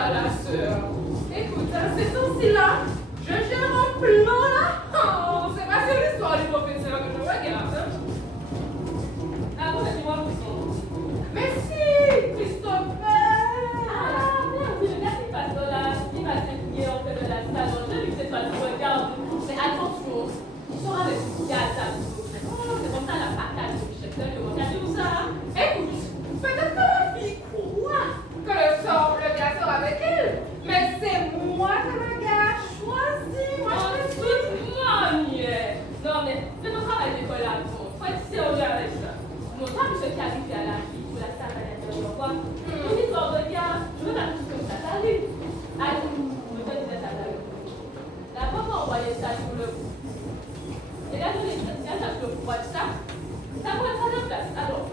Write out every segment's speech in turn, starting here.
ça, la sœur. Écoute, c'est temps-ci-là, je gère un plan là. Oh, c'est pas sur l'histoire du professeur que je regarde. Hein? Ah bon, dis-moi où sont. Mais si, Christopher. Ah, merde, le gars qui passe là, il va s'étudier en fait de la salle. Je lui sais pas, tu regardes. Mais attention, il sera le gars à oh, c'est comme ça la patate du chef de regarder où ça. Écoute, peut-être que la fille croit que le gars sort avec elle. Mais c'est moi que le gars a choisi. Moi, je le suis. Non, mais fais ton travail d'école là, bon. Faut être sérieux avec ça. Non, pas ce qui arrive à la fille pour la salle à l'intérieur. Quoi. Une histoire de gars, je veux pas tout comme ça. T'arrives. Allez, me donne des attaques. La maman a envoyé ça sur le coup. Et là, je l'ai dit, ça sur le pouvoir de ça. Ça va être à la place. Alors,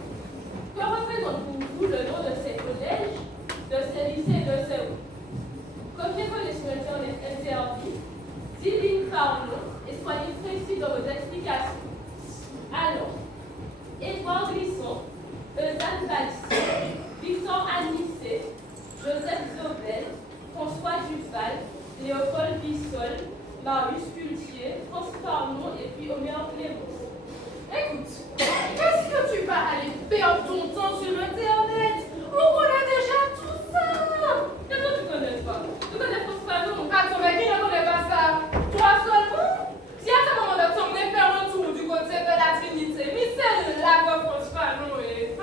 que représente pour vous le nom de ces collèges, de ces lycées, de ces où? Copiez-coller sur Internet interdit, 10 lignes par nom et soyez précis dans vos explications. Alors, Édouard Glisson, Eusanne Valsi, Victor Anissé, Joseph Zobel, François Duval, Léopold Bissol, Marius Cultier, François Parmont et puis Omer Clément. Écoute, est-ce que tu vas aller perdre ton temps sur Internet? On connaît déjà tout ça. Et toi, tu connais pas? Tu connais François Parmont? Attends, mais qui ne connaît pas ça? Toi seulement? Si à ce moment de temps, on est faire un tour du côté de la Trinité, mais c'est là que François Parmont est.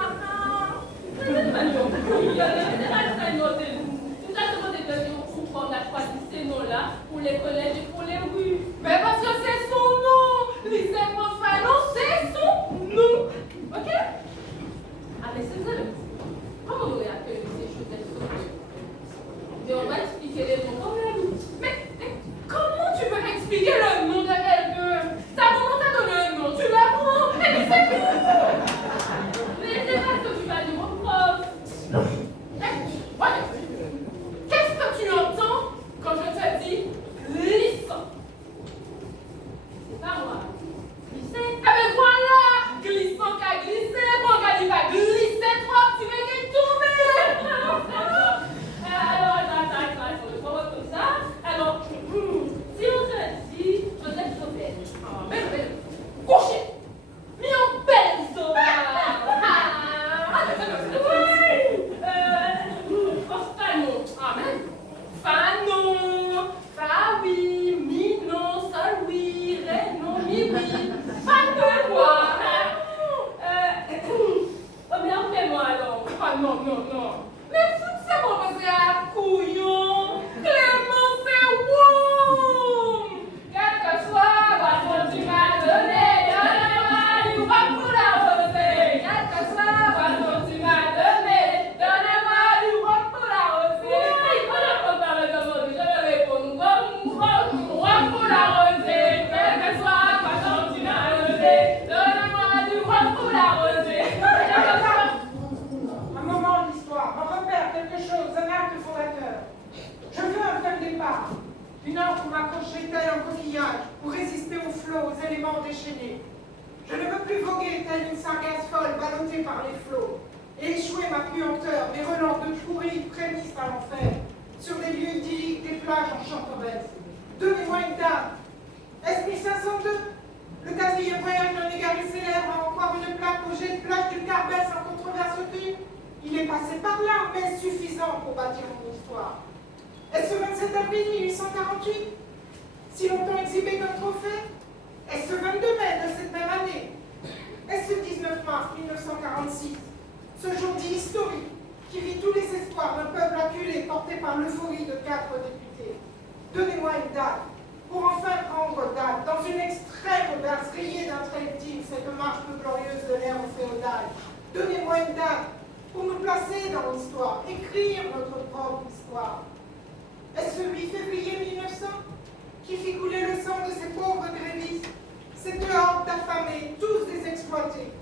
C'est pas non. Il y a des notés. Tout ça, c'est des questions pour qu'on a choisi ces noms-là pour les collèges et pour les rues. Mais parce que c'est son nom. Lycée François, non, c'est son nom. Ok? Ah, mais c'est ça le petit. Comment on aurait accueilli ces choses elles. Et on va expliquer les noms quand même. Mais comment tu peux expliquer le nom de quelqu'un? Ta maman t'a donné un nom, tu l'apprends. Et puis c'est tout. Mais c'est pas ce que tu vas dire au prof. Qu'est-ce que tu entends quand je te dis glissant? C'est pas moi. Lycée. Ah ben voilà! Glissant qu'a glissé, mon gars il va glisser toi, tu veux qu'il tourne! Alors, attends, il faut le voir comme ça. Alors, si on te dit Joseph Zobel. Ah, mais, couché! Mis en belle zone! Fanon. Ah, mais, Fanon! Fa oui, mi non, sol oui, ré non, mi oui. Fanon quoi? Omer Clément alors. Ah non, non, non. Mais fout ça pour passer à couillon. Clément, c'est wow. Quel que soit, boisson tu m'as donné, donnez-moi du rhum pour l'arroser. Quel que soit, boisson tu m'as donné, donnez-moi du rhum pour l'arroser. Il faut le comparer comme je le réponds. Rhum pour l'arroser. Quel que soit, boisson tu m'as donné, donnez-moi du rhum pour l'arroser. Un moment d'histoire, un repère, quelque chose, un acte fondateur. Je veux un point de départ, une encre pour m'accrocher tel un coquillage, pour résister aux flots, aux éléments déchaînés. Je ne veux plus voguer telle une sargasse folle ballottée par les flots, et échouer ma puanteur, mes relents de pourris prémissent à l'enfer, sur des lieux idylliques, des plages en chanterelles. Donnez-moi une date. Esprit 502, le quatrième voyage d'un égaré célèbre a encore une plaque au jet de plage du Carbès en controverse aucune. Il est passé par là, mais suffisant pour bâtir mon histoire. Est-ce ce 27 avril 1848, si longtemps exhibé comme trophée? Est-ce ce 22 mai de cette même année? Est-ce ce 19 mars 1946, ce jour dit historique qui vit tous les espoirs d'un peuple acculé porté par l'euphorie de 4 députés? Donnez-moi une date, pour enfin prendre date, dans une extrême audace rayée d'un trait ultime, cette marche peu glorieuse de l'ère féodale. Donnez-moi une date, pour nous placer dans l'histoire, écrire notre propre histoire. Est-ce ce 8 février 1900 qui fit couler le sang de ces pauvres grévistes, cette horde d'affamés, tous des exploités,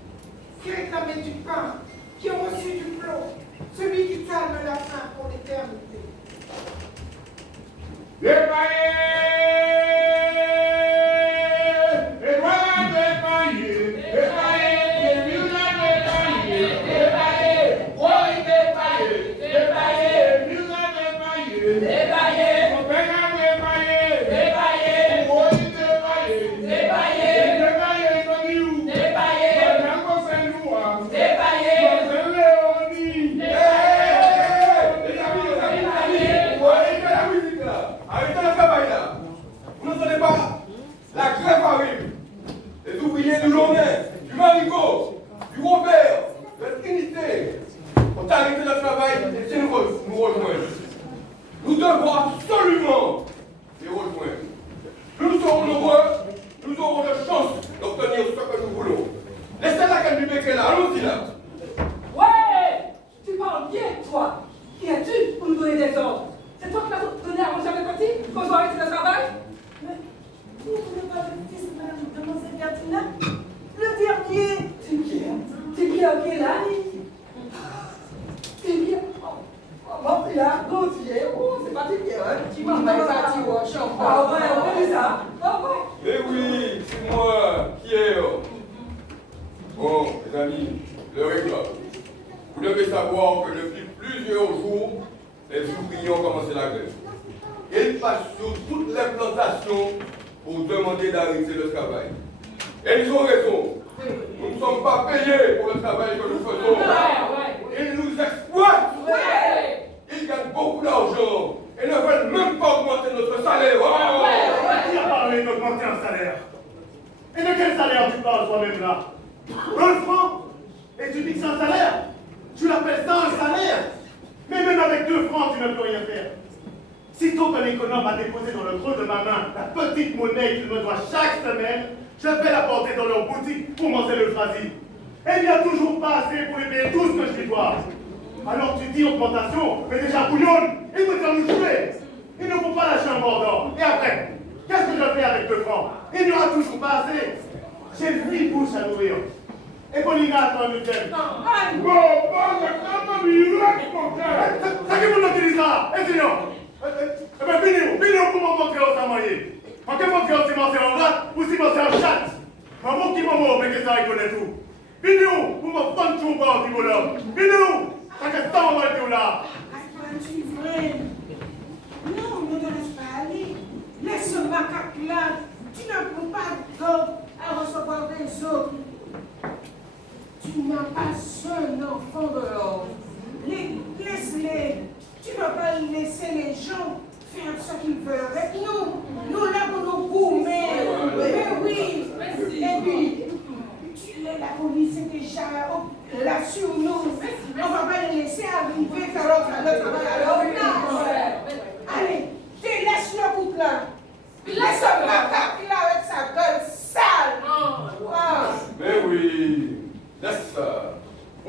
qui réclamaient du pain, qui ont reçu du plomb, celui qui calme la faim pour l'éternité? donné des ordres. C'est toi qui m'as donné à manger avec petit quand je dois arrêter le travail? Mais vous ne voulez pas le fils de mademoiselle Bertina? Le dernier. C'est bien qui est là, c'est bien. Oh, il a Gauthier. Oh, c'est pas bien, hein? Tu m'as pas dit, ah ouais, c'est ça. Ah ouais. Eh oui, c'est moi, Pierre. Bon, les amis, l'heure est là. Vous devez savoir que depuis plusieurs jours, les ouvriers ont commencé la grève. Ils passent sur toutes les plantations pour demander d'arrêter le travail. Et ils ont raison. Nous ne sommes pas payés pour le travail que nous faisons. Ils nous exploitent. Ils gagnent beaucoup d'argent et ne veulent même pas augmenter notre salaire. Qui a parlé d'augmenter un salaire? Et de quel salaire tu parles toi-même là? 1 franc? Et tu dis que c'est un salaire? Tu l'appelles ça un salaire? Mais même avec 2 francs, tu ne peux rien faire. Sitôt qu'un économe a déposé dans le creux de ma main la petite monnaie qu'il me doit chaque semaine, je vais la porter dans leur boutique pour manger le choisi. Et il n'y a toujours pas assez pour les payer tout ce que je lui dois. Alors tu dis augmentation, mais déjà bouillonne, il peut faire nous tuer. Il ne faut pas lâcher un mordant. Et après, qu'est-ce que je fais avec 2 francs? Il n'y aura toujours pas assez. J'ai 8 bouches à nourrir. Et Paulina attend une deuxième. C'est qui vous l'utilisez là? Et sinon? Eh bien, venez pour me montrer au samoyer. En quel moment si c'est en rat ou si c'est en chatte? Maman qui m'a mort, mais que ça reconnaît tout. Venez pour me prendre tout par petit bonhomme. Venez ça que ça va être là. Tu vrai? Non, ne te laisse pas aller. Laisse ce macaque-là. Tu n'as pas d'ordre à recevoir des autres. Tu n'as pas un enfant dehors. Laisse-les. Tu ne vas pas laisser les gens faire ce qu'ils veulent avec nous. Nous, là, pour nous gourmer. Mais oui. Et puis, la police est déjà là sur nous. On ne va pas les laisser arriver faire le travail à leur place. Allez, délaisse-le bout là. Laisse ce macaque là avec sa gueule sale. Mais oui, laisse ça.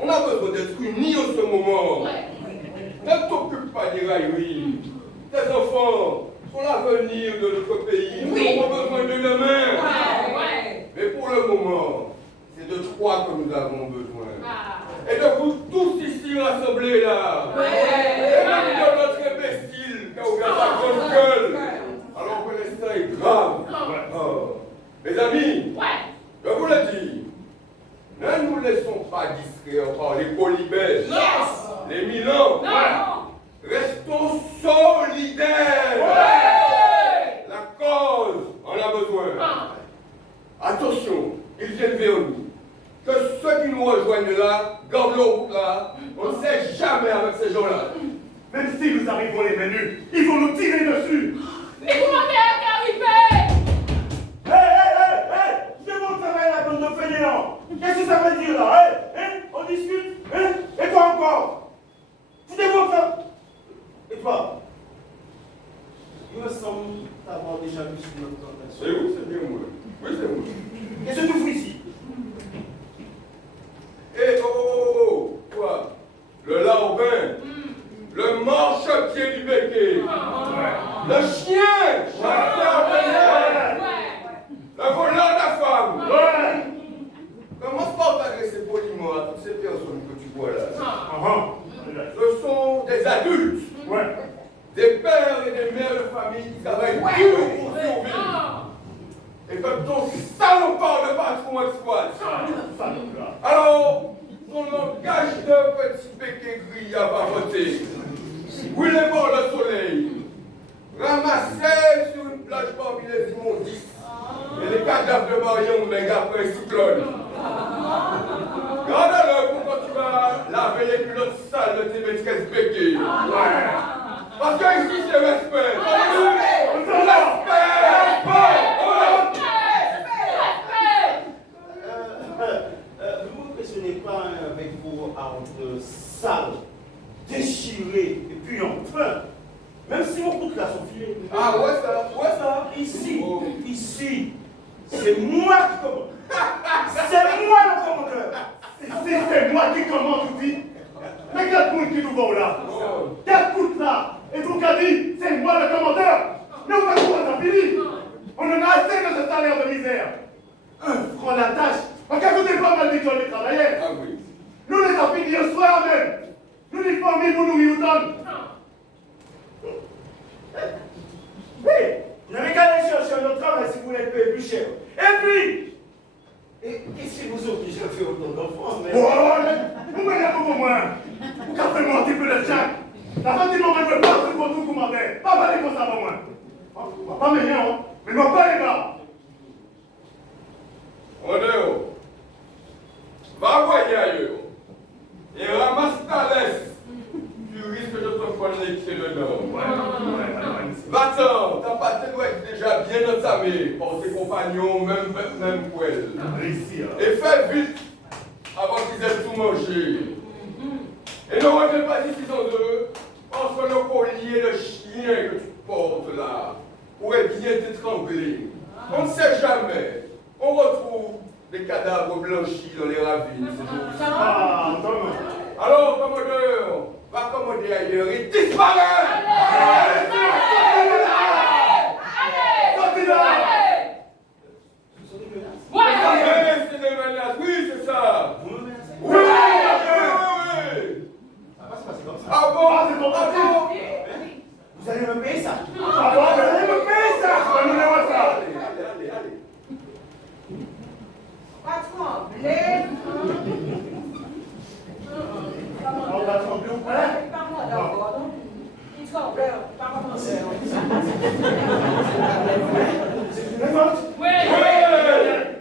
On a besoin d'être unis en ce moment. Ne t'occupe pas des railleries. Tes enfants sont l'avenir de notre pays. Nous avons besoin de la main. Mais pour le moment, c'est de toi que nous avons besoin. Et de vous tous ici rassemblés là. Et même de notre imbécile qui a ouvert sa grande gueule. Alors que l'instant est grave. Mes amis, je vous le dis, ne nous laissons pas distraire par les colibets, les milans. Restons solidaires. La cause en a besoin. Attention, ils viennent vers nous. Que ceux qui nous rejoignent là, gardent leur route là, on ne sait jamais avec ces gens-là. Même si nous arrivons les mains nues, ils vont nous tirer dessus. Mais comment t'es arrivé? Hé, je vais vous travailler la bande de fainéants. Qu'est-ce que ça veut dire là? On discute? Et toi encore? Tu dévoques ça? Et toi? Il me semble t'avoir déjà vu sur notre plantation. C'est vous, c'est bien moi. Oui, c'est moi. Qu'est-ce que tu fous ici? Quoi? Le larbin, le marchepied du béquet, le chien, chasseur de l'air, le voleur de femme. Commence pas à t'adresser poliment à toutes ces personnes que tu vois là. Ce sont des adultes, des pères et des mères de famille qui travaillent dur pour survivre. Et que ton salopard de patron exploite. Alors, ton langage de petit béquet gris à vapoter, brûlé par le soleil, ramassé sur une plage parmi les immondices, et les cadavres de Marion mais après un cyclone. Garde-le pour quand tu vas laver les culottes sales de tes maîtresses béquets. Parce que ici c'est respect. Ne m'impressionnez pas avec vos armes sales, déchirées et puis en feu. Même si vos routes là sont filées. Ah ouais ça. Ici, c'est moi qui commande. C'est moi le commandeur. C'est moi qui commande, vous dites. Mais quel coup qui nous va là? Quel coup là? qu'a dit, c'est moi le commandeur. Mais on va tout fini. On en a assez de ce salaire de misère. 1 franc la tâche. En cas où t'es pas mal dit les travailleurs. Ah oui. Nous les avons fini au soir même. Nous les familles pour nous autant. Oui, vous n'avez qu'à aller chercher un autre travail si vous voulez payer plus cher. Et puis, et si vous obligez à faire autant d'enfants, mais... Oh, vous m'avez pour moi. Vous cassez moi un petit peu de chaque. La femme dit, on ne peut pas pour tout commentaire. Pas parler comme ça pour moi. On va pas me rien, hein. Mais on va pas les bas. Rodeo, va voyer ailleurs et ramasse ta laisse. Tu risques de te connecter dedans. Va-t'en, ta pâté doit être déjà bien entamée par tes compagnons, même pour elle. Et fais vite avant qu'ils aient tout mangé. Et ne reviens pas ici sans eux, parce que le collier de chien que tu portes là pourrait bien t'étrangler. On ne sait jamais. On retrouve des cadavres blanchis dans les ravines. Ah, non. Alors, commandeur, va commander ailleurs et disparaît! Allez! C'est des menaces, oui, c'est ça! Vous me menacez? Oui! Ah bon? Ah, c'est ton parti. Vous allez me payer ça? Ah bon, vous allez me payer ça! Je vais nous voir ça! Allez. Pas trembler. On va trembler au point. Pas moi d'abord, non? Il tremble, pas commencer. C'est une révolte? Oui!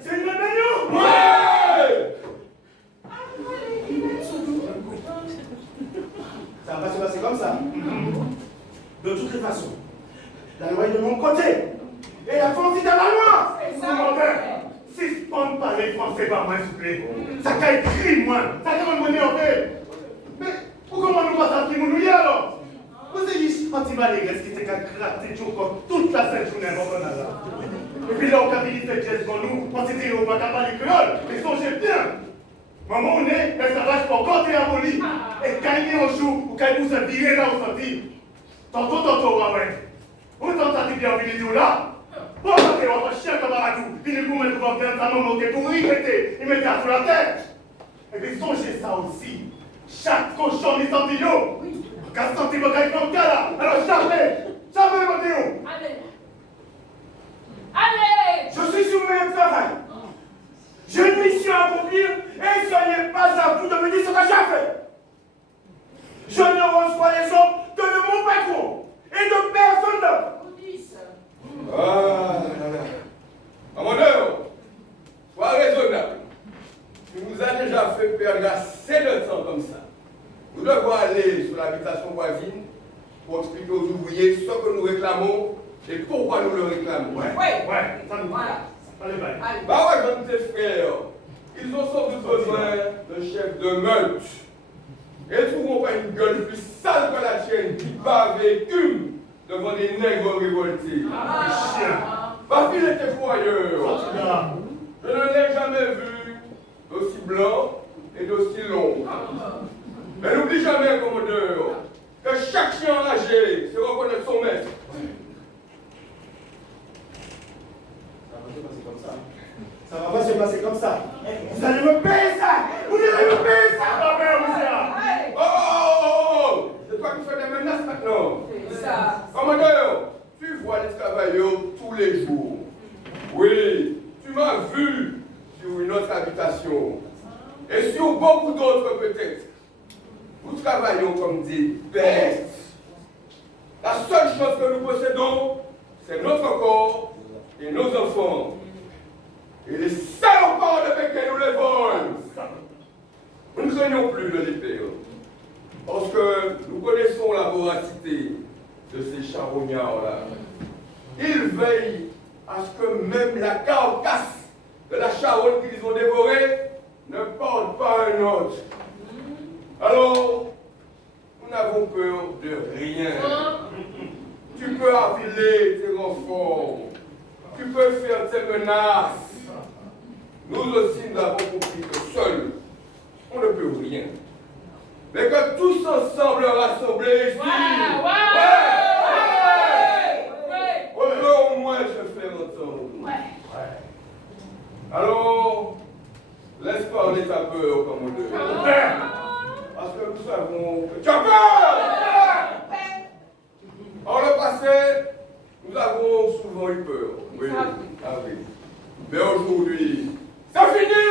C'est une rébellion? Ouais! Ça va se passer comme ça. De toutes les façons, la loi est de mon côté. Et la France est à la loi. Commandeur, suspendre par les Français par moi, s'il vous plaît. Ça caille crime, moi. Ça caille mon en fait. Mais pourquoi nous pas ça qui nous y alors? Vous avez dit, anti-malégresse qui s'est qu'à gratter tout comme toute la sainte journée avant qu'on a là. Et puis là, on a dit fait geste pour nous, on s'était au bac à parler créole. Mais songez bien. Maman, on est, elle s'arrache pour compter à mon lit. Et gagner un jour, ou quand vous se virer là au sortir. Tantôt, ouais. Vous tentez bien venir nous là. Bon, c'est votre chien camarade, puis les gourmets vont bien ta maman qui est pour répéter, il met ça sur la tête. Et puis songez ça aussi. Chaque cochon est sentillot. Quand senti votre avec mon cas là, alors jamais, mon Dieu. Allez! Je suis sur mon travail. J'ai une mission à accomplir et soyez pas à vous de me dire ce que j'ai fait. Je ne reçois les hommes que de mon patron et de personne d'autre. Ah là là. Commandeur, sois raisonnable. Tu nous as déjà fait perdre assez de temps comme ça. Nous devons aller sur l'habitation voisine pour expliquer aux ouvriers ce que nous réclamons et pourquoi nous le réclamons. Ouais, ça nous Voilà. allez, bye. Bah ouais, comme tes frères, ils ont sans doute besoin d'un chef de meute. Et ils trouveront pas une gueule plus sale que la tienne qui bave et écume devant des nègres révoltés. Ma fille était foyeuse. Je ne l'ai jamais vu d'aussi blanc et d'aussi long. Mais n'oublie jamais, commandeur, que chaque chien enragé se reconnaît son maître. Ça va pas se passer comme ça. Vous allez me payer ça. Vous allez me payer ça. Oh! C'est toi qui fais des menaces maintenant. C'est ça. Commandeur, tu vois les travailleurs tous les jours. Oui, tu m'as vu sur une autre habitation. Et sur beaucoup d'autres peut-être. Nous travaillons comme des bêtes. La seule chose que nous possédons, c'est notre corps et nos enfants. Et les salopards de Pékin nous les volent. Nous ne craignons plus de les perdre. Parce que nous connaissons la voracité de ces charognards-là. Ils veillent à ce que même la carcasse de la charogne qu'ils ont dévorée ne porte pas un autre. Alors, nous n'avons peur de rien. Tu peux appeler tes renforts. Tu peux faire tes menaces. Nous aussi, nous avons compris que seuls, on ne peut rien. Mais que tous ensemble rassemblés ici, Ouais. ensemble. Ouais. Alors, laisse parler ta peur, commandeur. Parce que nous savons que tu as peur! En le passé, nous avons souvent eu peur. Oui. Ah oui. Mais aujourd'hui, c'est fini!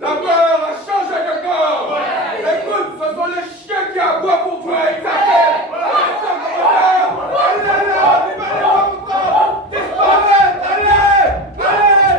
La peur a changé de corps! Écoute, ce sont les chiens qui aboient pour toi et ta tête! Allez là! Disparaître! Allez! Allez!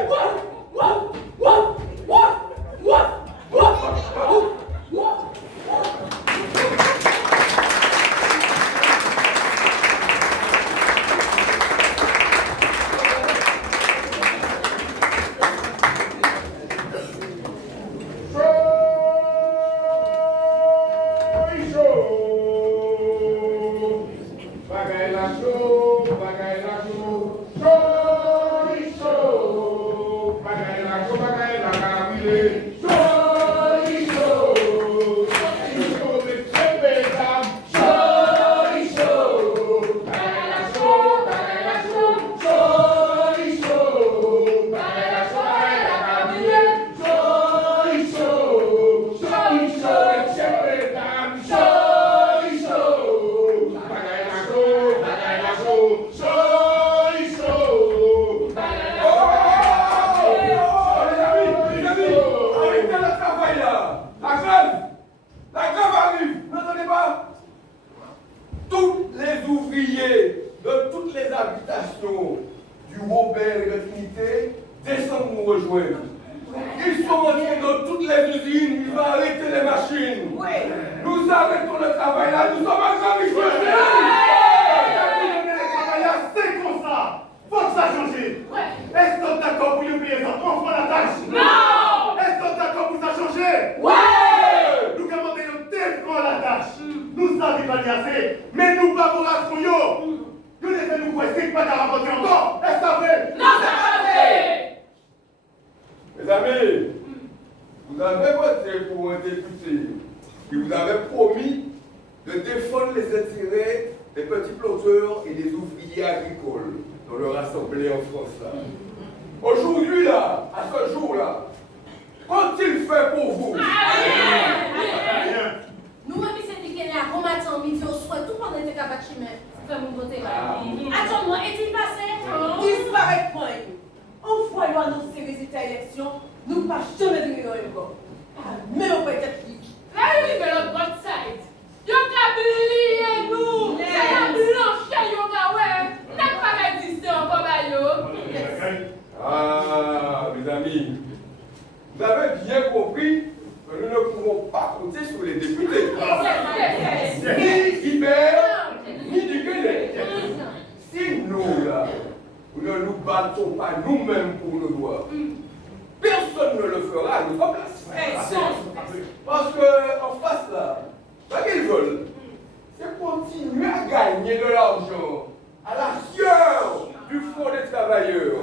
De toutes les habitations du Robert et de Trinité descendent nous rejoindre. Ils sont entrés dans toutes les usines, ils vont arrêter les machines. Nous arrêtons le travail là, nous sommes en grande difficulté. C'est comme ça. Faut que ça change. Est-ce que tu es d'accord pour y payer ça? On prend la tâche. Non! Est-ce que tu es d'accord pour ça changer? Ouais! Nous commandons tellement la tâche. Nous savons pas y assez, mais nous pas pour la trouille. Nous laissez-nous quoi? Est-ce pas qu'à rapporter encore? Est-ce que ça fait? Non, ça va faire! Mes amis, vous avez voté pour un député qui vous avait promis de défendre les intérêts des petits planteurs et des ouvriers agricoles dans leur assemblée en France là. Aujourd'hui là, à ce jour-là, qu'ont-il fait pour vous? Rien! Nous, même syndiqués, à bon matin, midi au soir, tout le monde était capable de chimer. Faire mon voter là. Attends-moi, est-il passé? Disparaître point. En fois, nous annoncer les résultats d'élection, nous ne pas jamais donner dans le corps. Mais on peut être clic. Là, oui, mais l'autre bonne side. Yo ka blié nous! C'est la blanche yo ka ouais! N'a pas existé encore ba yo! Ah, mes amis, vous avez bien compris que nous ne pouvons pas compter sur les députés. Ni Guibert, ni Duquesne. Si nous, là, nous ne nous battons pas nous-mêmes pour nos droits, personne ne le fera à notre place. Parce qu'en face, là, ce qu'ils veulent, c'est continuer à gagner de l'argent à la sueur du Front des travailleurs.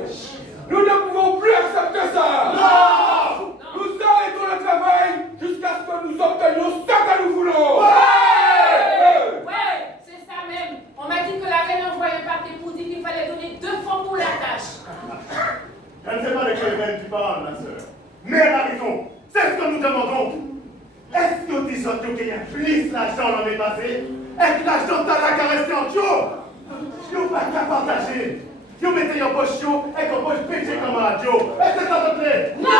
Nous ne pouvons plus accepter ça. Non! Nous arrêtons le travail jusqu'à ce que nous obtenions ce que nous voulons. Ouais, c'est ça même. On m'a dit que la reine envoyait un papier pour dire qu'il fallait donner 2 francs pour la tâche. Je ne sais pas de quelle reine tu parles, ma soeur. Mais elle a raison. C'est ce que nous demandons. Est-ce que tu sens qu'il y a plus l'argent l'année passée et que l'argent t'a la caressé en chaud? Je n'ai pas qu'à partager. Je mettais en poche chaud et qu'on poche péché comme un radio. Est-ce que ça te plaît? Non!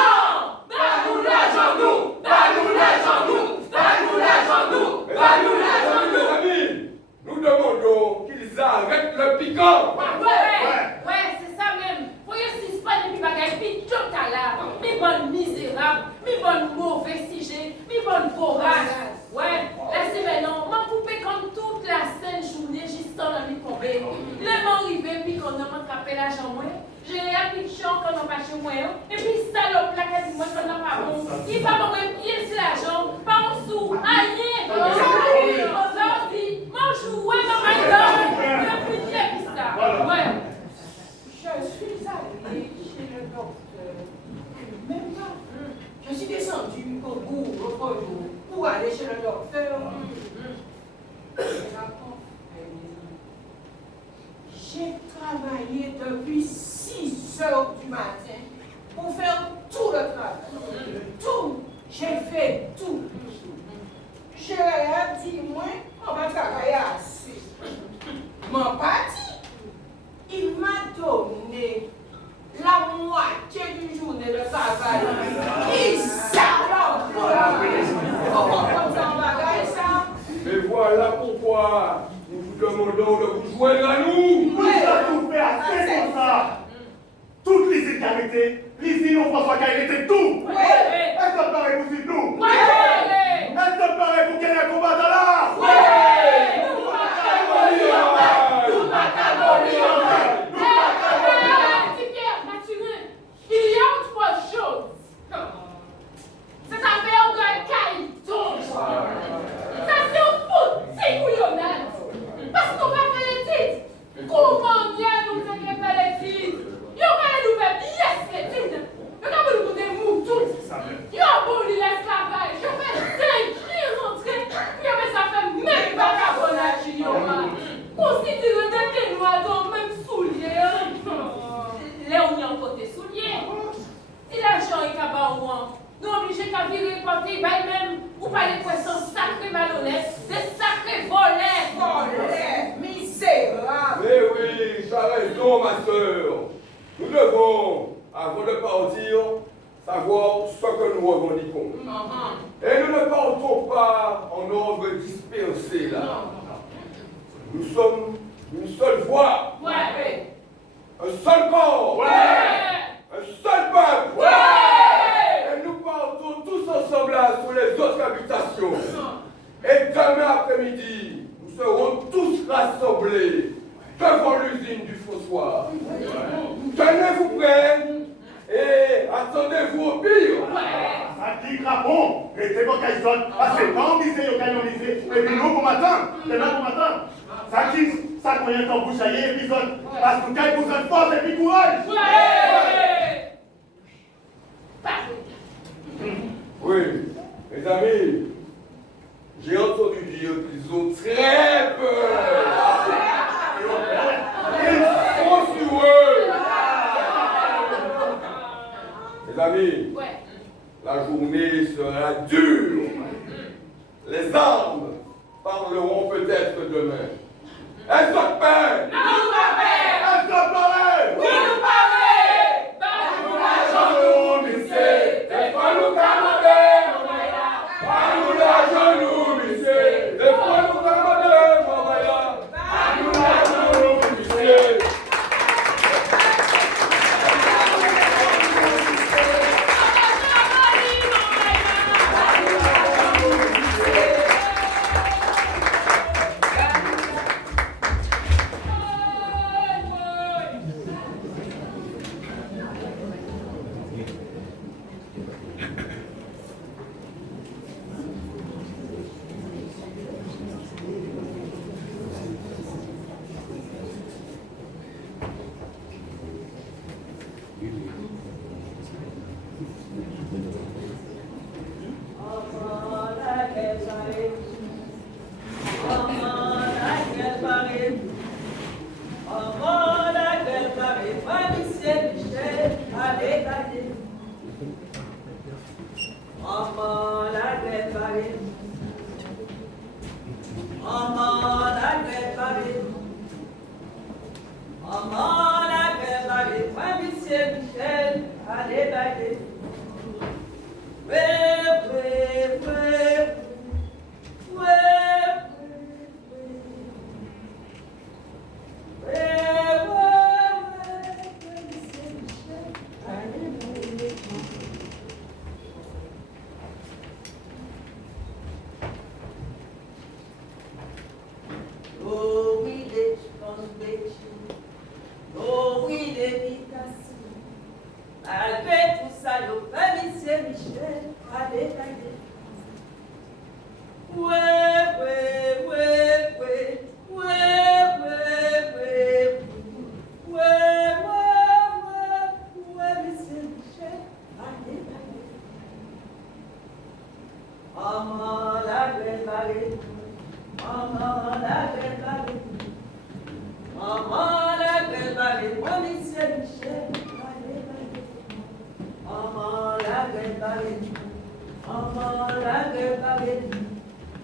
Donne-nous l'argent, nous! Donne-nous l'argent, nous! Donne-nous l'argent, nous! Donne-nous l'argent, nous! Mes amis, nous demandons qu'ils arrêtent le piquant. Ouais, c'est ça même. Voyez si c'est pas des bagages, puis tout à l'heure. Mi bonne misérable, mi bonne mauvais sujet, mi bonne courage. Ouais, laissez maintenant, m'a coupé comme toute la scène journée, juste dans la nuit tombée. Le mot arrivé, puis qu'on a attrapé l'argent, j'ai appliqué qu'on n'a pas chez moi, et puis salope là, quasiment qu'on n'a pas bon. Il va m'envoyer pied sur l'argent, pas en sous, rien. Sorti, mon jouet dans ma gueule, le plus bien que ça. Ouais. Je suis allée chez le docteur. Même pas. Je suis descendue au bout l'autre jour pour aller chez le docteur. J'ai travaillé depuis non pas dit. Il m'a donné la moitié d'une journée de travail. Il s'arrête comme ça en bagaille, ça. Mais voilà pourquoi nous vous demandons de vous joindre à nous. Nous avons tout fait assez pour ça. Toute l'usine qui a été, l'usine où François Caille était tout. Oui. Est-ce que pareil pour nous? Oui. Est-ce que pareil pour qu'il y ait un combat dans l'art? Oui. Petit Pierre, Mathurin, il y a autre chose. Cette affaire de caïton. Ça c'est un petit couillonnade. Parce qu'on va faire les titres. Comment bien nous faire les titres? Yo va nous faire yes les titres. Yo va nous donner moutons. Yo aboli l'esclavage. Yo fait 5 rentrer. Puis yo ça fait même pas carbonage. Considérez que nous avons même soulier. Là, on y a un côté soulier. Si l'argent est cabarouan, nous obligés qu'à virer porter, même ou pas les poissons sacrés malhonnêtes, des sacrés volets. Volets, misérable. Mais oui, tu as raison, ma soeur. Nous devons, avant de partir, savoir ce que nous revendiquons. Et nous ne partons pas en ordre dispersé là. Nous sommes une seule voix. Ouais. Un seul corps. Un seul peuple. Et nous partons tous ensemble là sur les autres habitations. Et demain après-midi, nous serons tous rassemblés devant l'usine du François. Tenez-vous prêts et attendez-vous au pire. Ça dit crapon, et c'est bon qu'elle sonne. Parce que quand on disait au caillon lycée, et puis nous pour m'attendre, c'est là pour m'attendre. Ça dit, ça qu'on y a en bouche à y épisode. Parce que quand il vous a force et puis courage. Oui, mes amis, j'ai entendu dire qu'ils ont très peur. Ils sont sur eux. Mes amis, la journée sera dure. Les armes parleront peut-être demain. Est-ce que paix? Est-ce que pareil?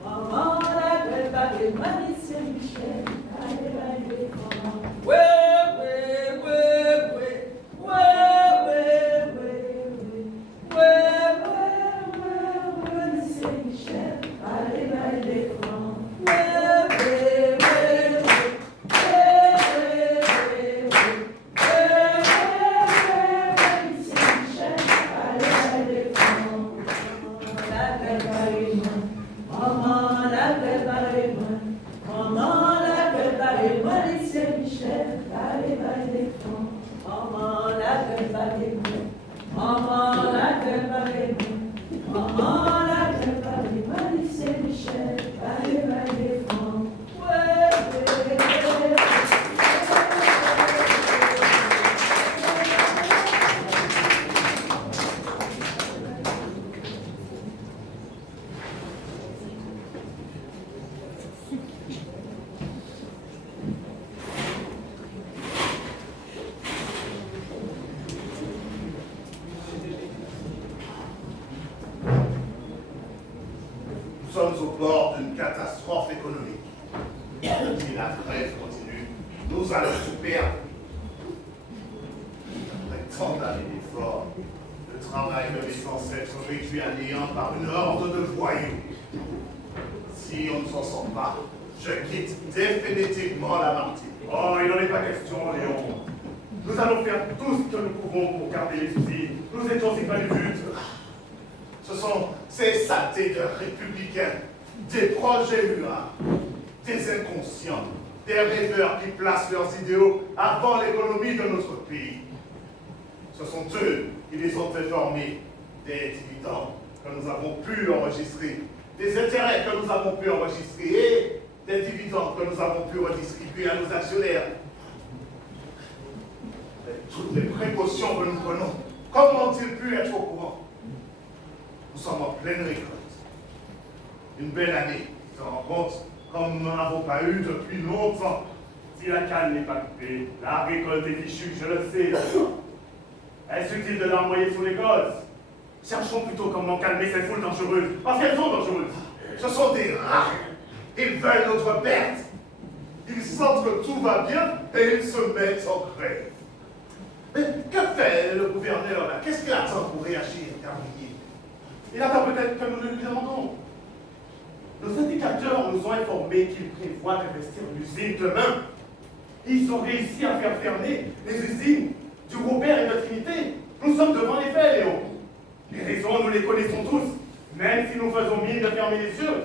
Maman, la Nous sommes au bord d'une catastrophe économique. Si la trêve continue, nous allons tout perdre. Après tant d'années d'efforts, le travail devait sans cesse se réduit à néant par une horde de voyous. Si on ne s'en sort pas, je quitte définitivement la Martinique. Oh, il n'en est pas question, Léon. Nous allons faire tout ce que nous pouvons pour garder les usines. Nous étions si pas du but. Ce sont ces saletés de républicains, des projets muards, des inconscients, des rêveurs qui placent leurs idéaux avant l'économie de notre pays. Ce sont eux qui les ont fait former, des dividendes que nous avons pu enregistrer, des intérêts que nous avons pu enregistrer et des dividendes que nous avons pu redistribuer à nos actionnaires. Avec toutes les précautions que nous prenons, comment ont-ils pu être au courant? Nous sommes en pleine récolte. Une belle année, tu te rends compte, comme nous n'en avons pas eu depuis longtemps. Si la canne n'est pas coupée, la récolte est fichue, je le sais. Est-ce utile de l'envoyer sous les gosses? Cherchons plutôt comment calmer ces foules dangereuses, parce qu'elles sont dangereuses. Ce sont des rats. Ils veulent notre perte. Ils sentent que tout va bien et ils se mettent en grève. Mais que fait le gouverneur là? Qu'est-ce qu'il attend pour réagir, Carminier? Il attend peut-être que nous le lui demandons. Nos indicateurs nous ont informés qu'ils prévoient d'investir en usine demain. Ils ont réussi à faire fermer les usines du Robert et de Trinité. Nous sommes devant les faits, Léon. Les raisons, nous les connaissons tous, même si nous faisons mine de fermer les yeux.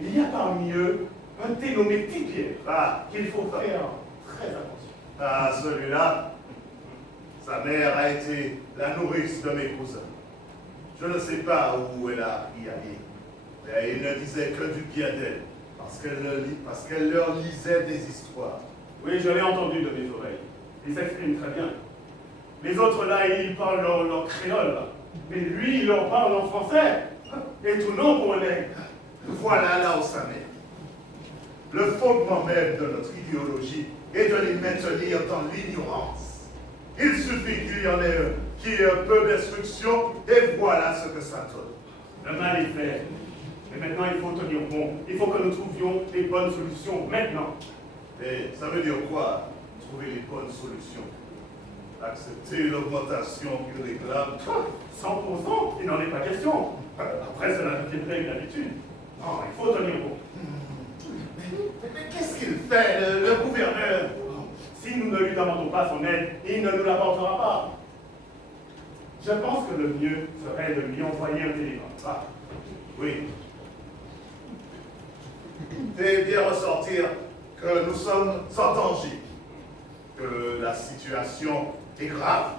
Il y a parmi eux un dénommé Tipierre qu'il faut faire très attention. Ah, celui-là, sa mère a été la nourrice de mes cousins. Je ne sais pas où elle a appris à lire, mais il ne disait que du bien d'elle, parce qu'elle leur lisait des histoires. Oui, je l'ai entendu de mes oreilles. Il s'exprime très bien. Les autres là, ils parlent leur créole, là. Mais lui, il leur parle en français. Étonnant pour un nègre. Voilà là où ça mène. Le fondement même de notre idéologie est de les maintenir dans l'ignorance. Il suffit qu'il y en ait qui ait un peu d'instruction, et voilà ce que ça donne. Le mal est fait. Mais maintenant, il faut tenir bon. Il faut que nous trouvions les bonnes solutions, maintenant. Et ça veut dire quoi, trouver les bonnes solutions? Accepter l'augmentation qu'ils réclament? 100%, il n'en est pas question. Après, cela deviendrait une habitude. Non, il faut tenir bon. Mais qu'est-ce qu'il fait, le gouverneur? Si nous ne lui demandons pas son aide, il ne nous l'apportera pas. Je pense que le mieux serait de lui envoyer un télégramme. Ah, oui. Et bien ressortir que nous sommes en danger, que la situation est grave.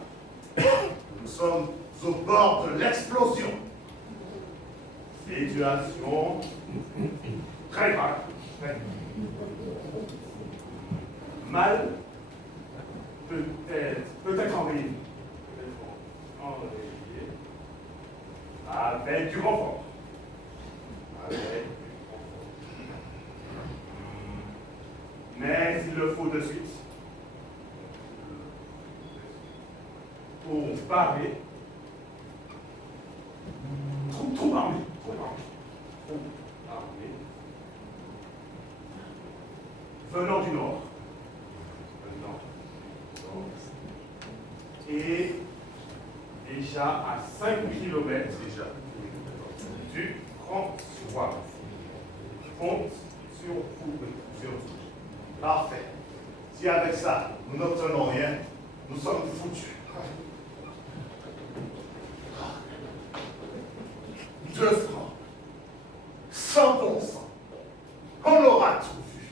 Nous sommes au bord de l'explosion. Situation très grave. Mal, peut-être enrayé. Avec du renfort. Mais il le faut de suite. Pour parer. Trop armé. venant du nord. Et déjà à 5 km déjà du François. Compte sur vous. Parfait. Si avec ça, nous n'obtenons rien, nous sommes foutus. 2 francs. 100%. On aura tout vu.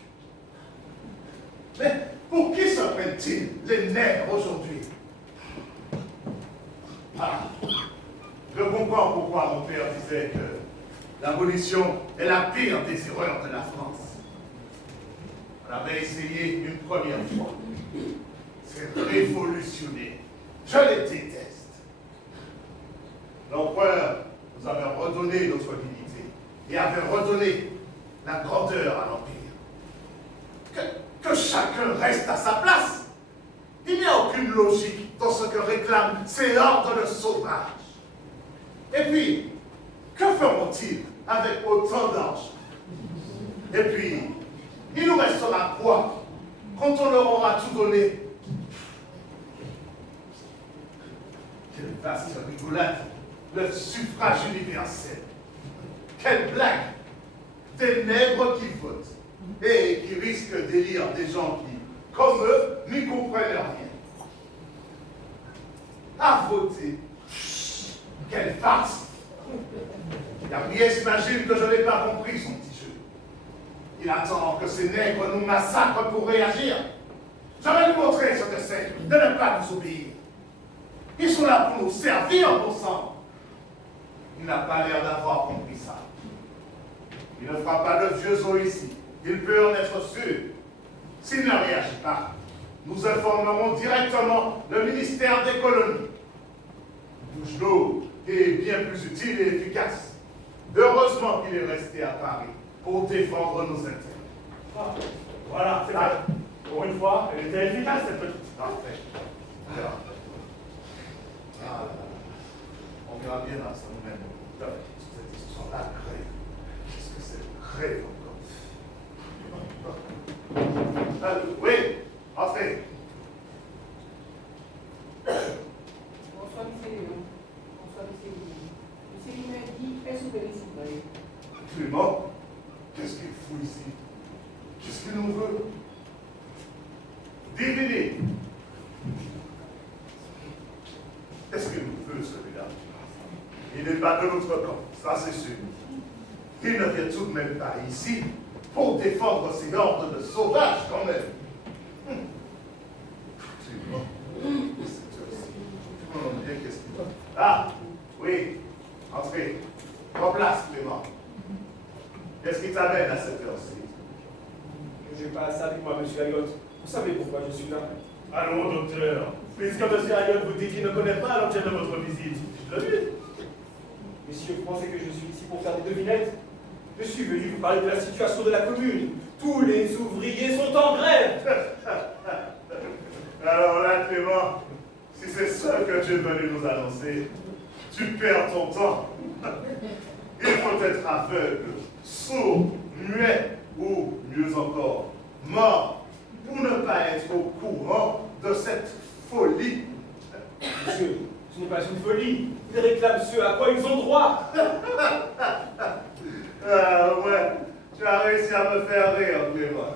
Mais pour qui se prennent-ils les nègres aujourd'hui? Ah, je comprends pourquoi mon père disait que l'abolition est la pire des erreurs de la France. On avait essayé une première fois. C'est révolutionnaire. Je les déteste. L'empereur nous avait redonné notre dignité et avait redonné la grandeur à l'Empire. Que chacun reste à sa place. Il n'y a aucune logique dans ce que réclament ces hordes de sauvages. Et puis, que feront-ils avec autant d'argent? Et puis, il nous restera quoi quand on leur aura tout donné? Quelle vaste rigolade, le suffrage universel. Quelle blague! Des nègres qui votent et qui risquent d'élire des gens qui, comme eux, n'y comprennent rien. À voter. Quelle farce! Gabriel s'imagine que je n'ai pas compris son petit jeu. Il attend que ces nègres nous massacrent pour réagir. Je vais lui montrer ce que c'est de ne pas nous obéir. Ils sont là pour nous servir, bon sang. Il n'a pas l'air d'avoir compris ça. Il ne fera pas de vieux os ici. Il peut en être sûr. S'il ne réagit pas, nous informerons directement le ministère des colonies. Bougelot est bien plus utile et efficace. Heureusement qu'il est resté à Paris pour défendre nos intérêts. Ah, voilà, c'est vrai. Pour une fois, elle était efficace, cette petite. Parfait. Ah, on verra bien dans ce moment. Cette histoire-là crève. Qu'est-ce que c'est crève encore? Oui, entrez. Bonsoir, monsieur Léon. Bonsoir, monsieur Léon. Monsieur Léon dit, est-ce que vous ici? Clément, qu'est-ce qu'il fout ici? Qu'est-ce qu'il nous veut? Devinez. Qu'est-ce qu'il nous veut, celui-là? Il n'est pas de notre camp, ça c'est sûr. Il ne vient tout de même pas ici pour défendre ces hordes de sauvages, quand même. Clément, qu'est-ce qu'il veut? Ah, oui, entrez. En place, Clément. Qu'est-ce qui t'amène à cette heure-ci? Je n'ai pas ça avec moi, monsieur Ayotte. Vous savez pourquoi je suis là? Allons, docteur. Puisque monsieur Ayotte vous dit qu'il ne connaît pas l'objet de votre visite, je le dis. Monsieur, vous pensez que je suis ici pour faire des devinettes? Je suis venu vous parler de la situation de la commune. Tous les ouvriers sont en grève. Alors là, Clément, si c'est ça que tu es venu nous annoncer, tu perds ton temps. Il faut être aveugle, sourd, muet ou, mieux encore, mort pour ne pas être au courant de cette folie. Monsieur, ce n'est pas une folie. Ils réclament ce à quoi ils ont droit. Ouais, tu as réussi à me faire rire, Clément.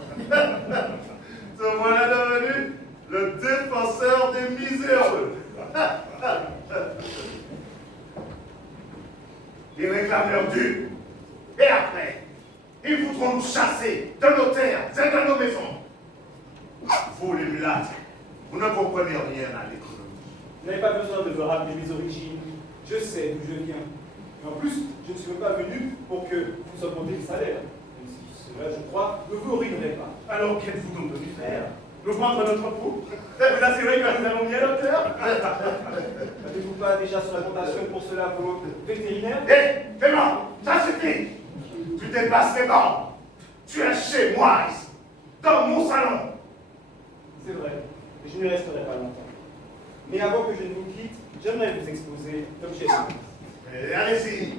Ce voilà devenu le défenseur des miséreux. Ils réclament leur dû. Et après, ils voudront nous chasser de nos terres et de nos maisons. Vous, les mulattes, vous ne comprenez rien à l'économie. Vous n'avez pas besoin de me rappeler mes origines. Je sais d'où je viens. Et en plus, je ne suis même pas venu pour que vous augmentiez le salaire. Même si cela, je crois, ne vous ruinerait pas. Alors, qu'êtes-vous donc venu faire? Nous prendre notre peau? Vous assurez que nous allons bien, docteur? N'avez-vous pas déjà sur la comptation pour cela vos vétérinaires? Hé, Clément, ça suffit! Tu dépasses les bornes. Tu es chez moi, ici, dans mon salon. C'est vrai, et je ne resterai pas longtemps. Mais avant que je ne vous quitte, j'aimerais vous exposer l'objet de Allez-y,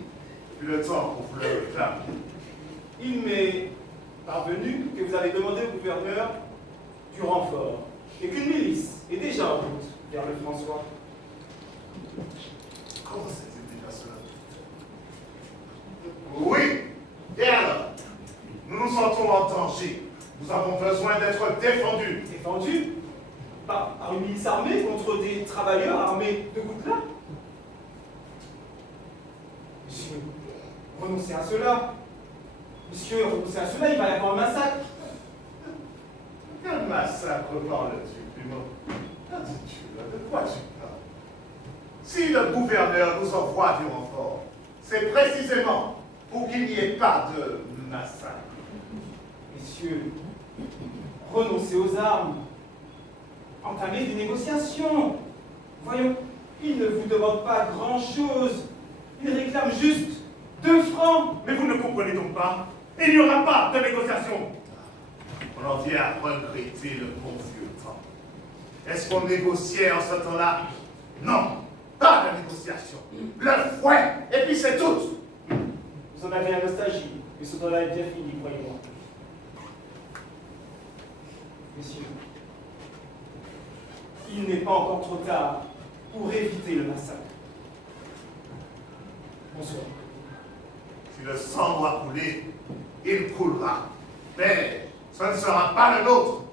plus le temps pour vous le réclamer. Il m'est parvenu que vous avez demandé au gouverneur du renfort et qu'une milice est déjà en route vers le François. Comment c'était déjà cela? Oui. Et alors? Nous nous sentons en danger. Nous avons besoin d'être défendus. Défendu par une milice armée contre des travailleurs armés de coutelas. Monsieur, renoncez à cela. Monsieur, renoncez à cela, il va y avoir un massacre. Quel massacre parles-tu, Primo? Que dis-tu là? De quoi tu parles? Si le gouverneur nous envoie du renfort, c'est précisément pour qu'il n'y ait pas de massacre. Messieurs, renoncez aux armes. Entamez des négociations. Voyons, il ne vous demande pas grand-chose. Il réclame juste 2 francs. Mais vous ne comprenez donc pas? Il n'y aura pas de négociation. On en vient à regretter le bon vieux temps. Est-ce qu'on négociait en ce temps-là? Non, pas de négociation. Le fouet, et puis c'est tout. Vous en avez la nostalgie, mais ce temps-là est bien fini, croyez-moi. Messieurs, il n'est pas encore trop tard pour éviter le massacre. Bonsoir. Si le sang doit couler, il coulera. Mais ce ne sera pas le nôtre.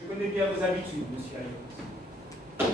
Je connais bien vos habitudes, monsieur Ayot.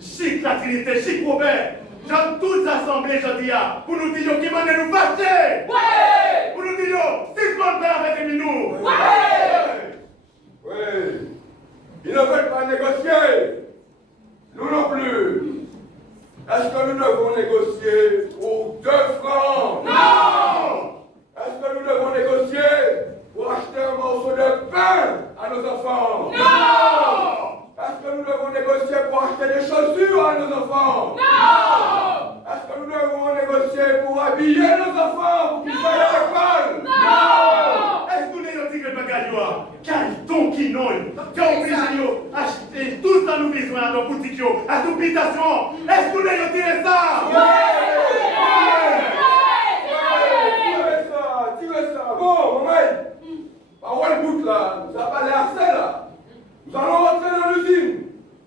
Chic la Trinité, chic Robert. J'aime toutes assemblées, je dis, pour nous dire qui m'a nous fâcher. Ouais! Pour nous dire, si mon père avec nous. Ouais! Oui. Ils ne veulent pas négocier. Nous non plus. Est-ce que nous devons négocier pour 2 francs? Non! Est-ce que nous devons négocier pour acheter un morceau de pain à nos enfants? Non! Est-ce que nous devons négocier pour acheter des chaussures à nos enfants? Non! Est-ce que nous devons négocier pour habiller nos enfants pour qu'ils aillent à l'école? Non! Est-ce que nous n'ayons dit que le bagage, quel don qui non, quand obligé acheter tout ça nous besoin à nos boutiques, à nos habitations? Est-ce que nous n'ayons dit ça? Tirez ça. Bon, maman, par le bout là, nous avons pas les harcèles là. Nous allons rentrer dans l'usine.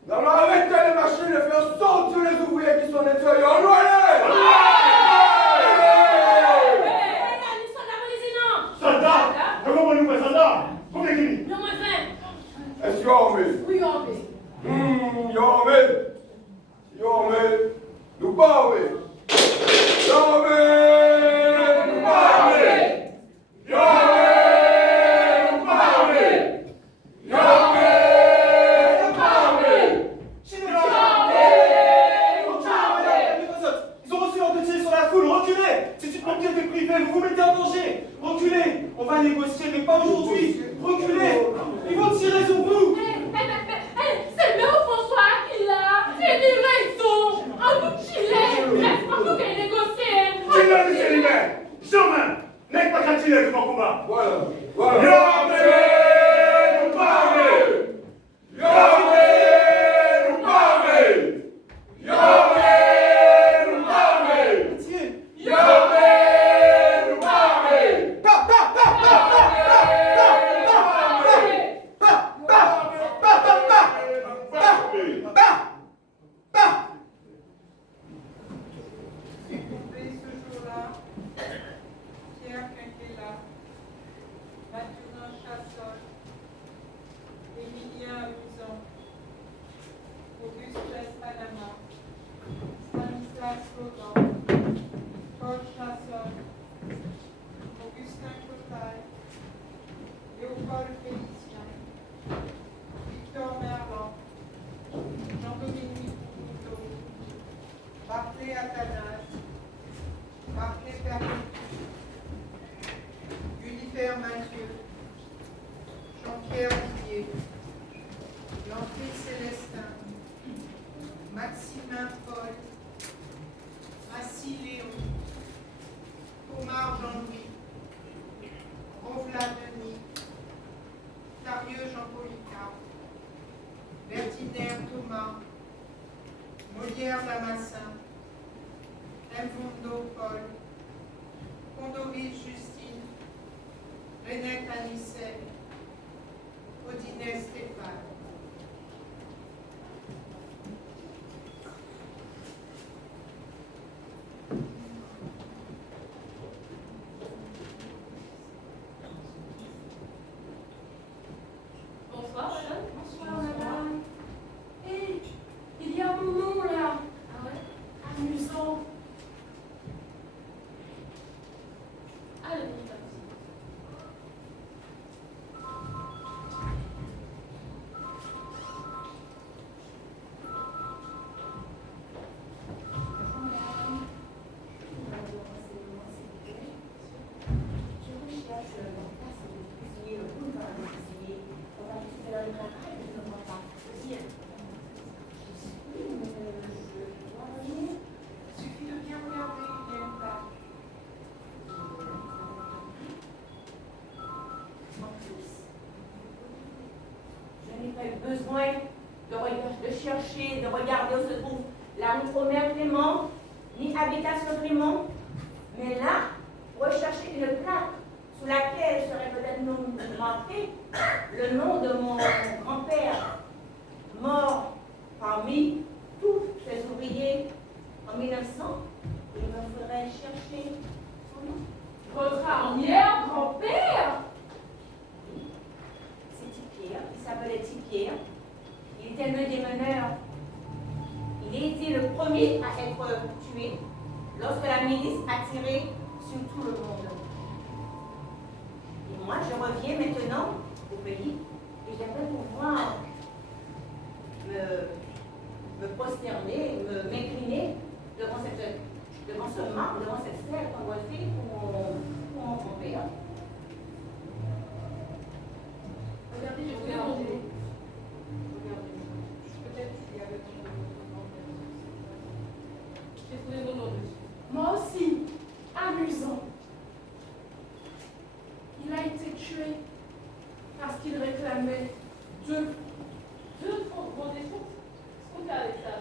Nous allons arrêter les machines et faire sortir les ouvriers qui sont nettoyés. Nous allons! Soldats? De comment nous faisons soldats? Combien de minutes? Non, moins 20. Est-ce qu'il y a armé? Oui, on veut. Il y a armé. Il y a armé. Nous pas armés. Il y a armé. Nous pas armés. Il y a armé. Nous pas armés. Il y a armé. Nous pas armés. Ils ont reçu l'ordre de tirer sur la foule. Reculez! C'est une propriété privée, vous vous mettez en danger. Reculez! On va négocier, mais pas aujourd'hui. Reculez! Ils vont tirer sur vous. C'est le François qui l'a. C'est des raisons. En nous chiller. Laisse pas nous qu'elle négocier. Tu l'as dit, c'est l'hiver. Chemin. N'est pas qu'à tirer devant combat. Voilà. Voilà. Yahvé, nous parlez. Yahvé, nous parlez. Yahvé, nous parlez. Tiens. Yahvé, nous parlez. Découpé ce jour-là, Pierre Quinquela, Mathurin Chassol, Émilien Amusant, Auguste Panama, Stanislas Claudan, Paul Chassol, Augustin Cotaille, Léopold Félicien, Victor Merland, Jean-Dominique Couteau, Barclay Athanas, Barclay Perpétue, Gulliver Mathieu, Jean-Pierre Didier, Jean-Pierre Célestin, Maximin Paul, Massy Léon, Thomas Jean-Louis, Rovla Denis, Tarieux Jean-Polica, Bertinaire Thomas, Molière Damassin, Mvondo Paul, Condoville Justine, Renette Anicet, Odinet Stéphane. Bonsoir, madame. Bonsoir, madame. Hé, il y a mon nom là. Ah ouais? Amusant. Allez, madame. Suffit de bien regarder, il y a une part. En plus, je n'ai pas eu besoin de chercher, de regarder où se trouve la outre-mer Clément, ni habitation Clément, mais là, rechercher une plaque sous laquelle serait peut-être marqué le nom de mon grand-père, mort parmi tous ces ouvriers en 1900, il me ferait chercher son nom. Votre arrière-grand-père? C'est Tipierre, il s'appelait Tipierre. Il était le démeneur. premier à être tué lorsque la milice a tiré sur tout le monde. Et moi, je reviens maintenant au pays et j'aimerais pouvoir me prosterner, m'incliner devant ce marbre, devant cette stèle qu'on doit faire pour mon père. Regardez, je vais manger. Peut-être qu'il y avait J'ai trouvé mon nom. Moi aussi, amusant. Il a été tué parce qu'il réclamait deux. Deux francs, bon, des choses. Qu'est-ce qu'on fait avec ça?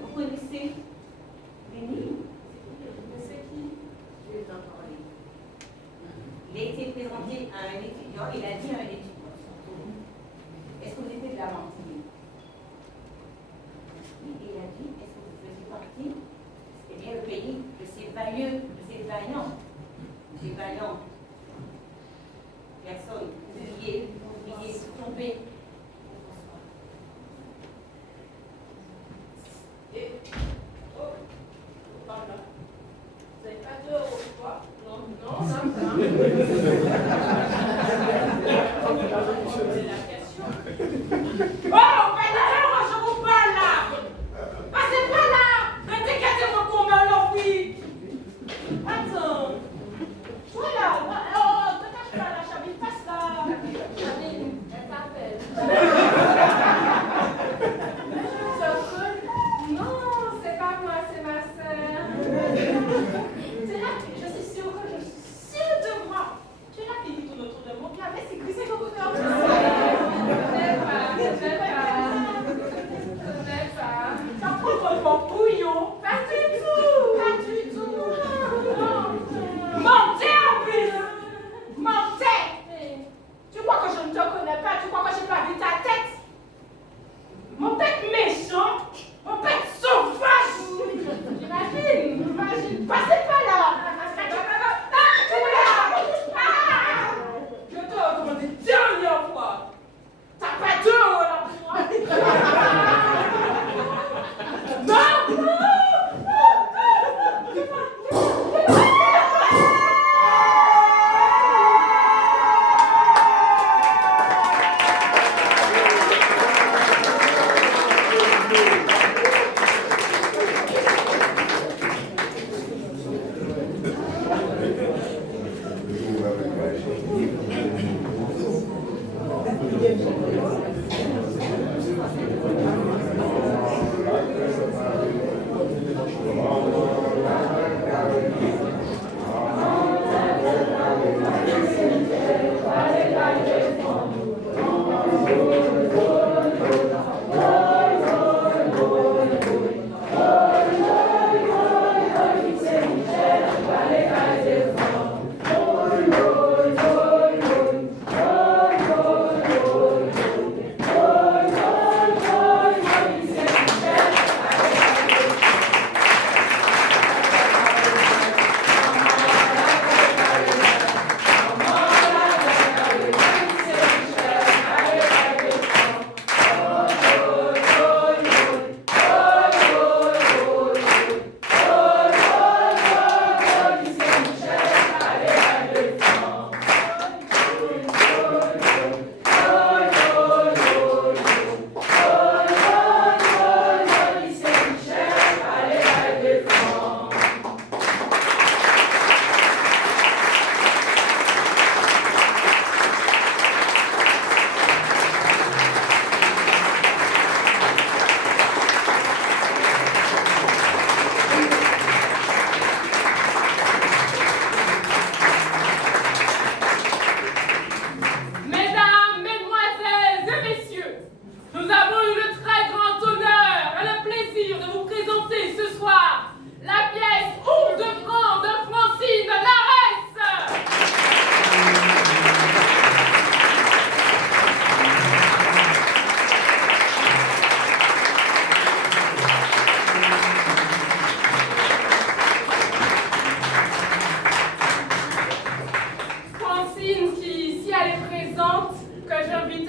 Vous connaissez Lénine? Mais c'est qui? Je vais vous en parler. Il a été présenté à un étudiant, il a dit à un étudiant, est-ce que vous étiez de la Martinique? Oui, il a dit, est-ce que vous faisiez partie? Eh bien, le pays de ces vaillants, personnes oubliées, tombées. Et. Oh, par là. Vous n'avez pas 2 euros, quoi? Non, non, non, ça. C'est la question. Oh, Pédale, je vous parle là. Passez pas là. Ne décatez mon combat, l'envie. Attends. Voilà. Oh, ne cache pas la Chabine, passe là. Chabine, elle t'appelle. Non, c'est pas moi, c'est ma sœur. C'est là que je suis sûre que je suis sûre de moi. Tu es là qui tourne autour de mon cœur, mais c'est glissé comme vous Je sais pas. Ça prend mon couillon. Pas du tout. Pas du tout. Mentez en plus. Mentez. Tu crois que je ne te connais pas? Tu crois que je n'ai pas vu ta tête? Mon tête méchant, mon tête sauvage. J'imagine. Passez pas là. Je te recommande une dernière fois. T'as pas 2 euros là pour moi. Non, non.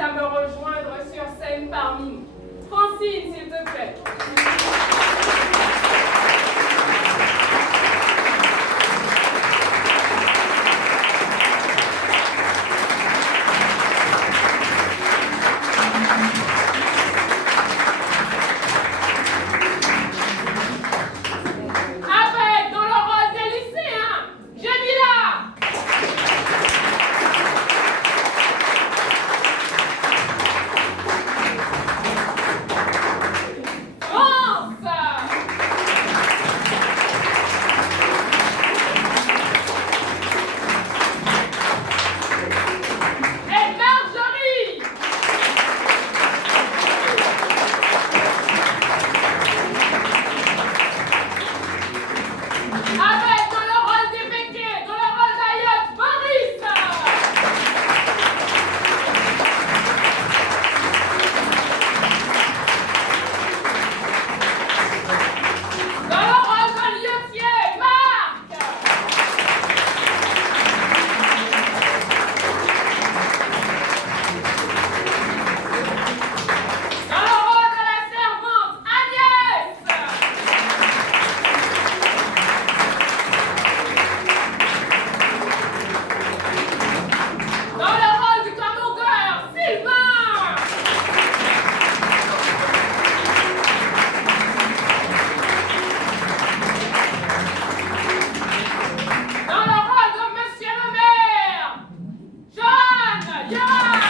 à me rejoindre sur scène parmi nous. consigne, s'il te plaît. Avec, dans le rôle des lycéens, Jamila. Et Marjorie. Avec dans le rôle des béquets, dans le rôle d'Ayotte, Boris. Dans le rôle de Liotier, Marc. Dans le rôle de la servante, Agnès. Dans le rôle du commandeur, Sylvain. Dans le rôle de Monsieur le maire, John, Yann.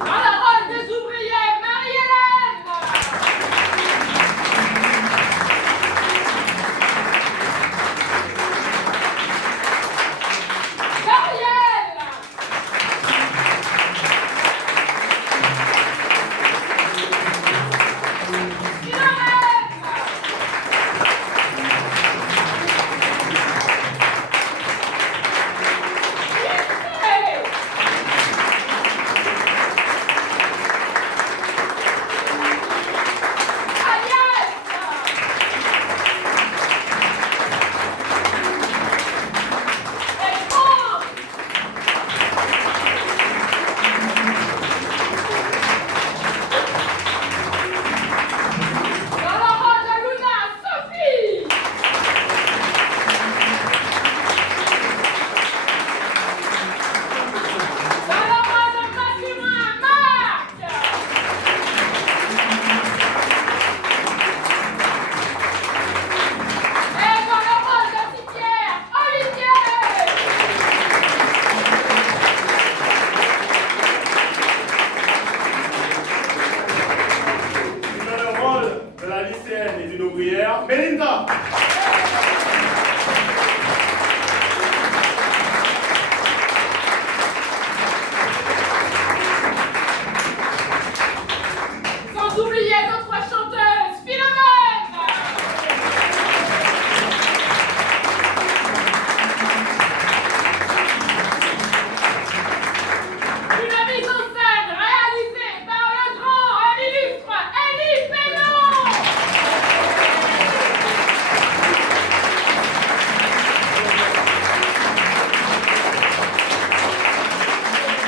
Dans le rôle des ouvriers, Marie-Hélène. Gabriel. Dans le rôle de Luna, Sophie. Dans le rôle de Mathurin, Marc. Et dans le rôle de Pierre, Olivier. Dans le rôle de la lycéenne et d'une ouvrière, Mélinda.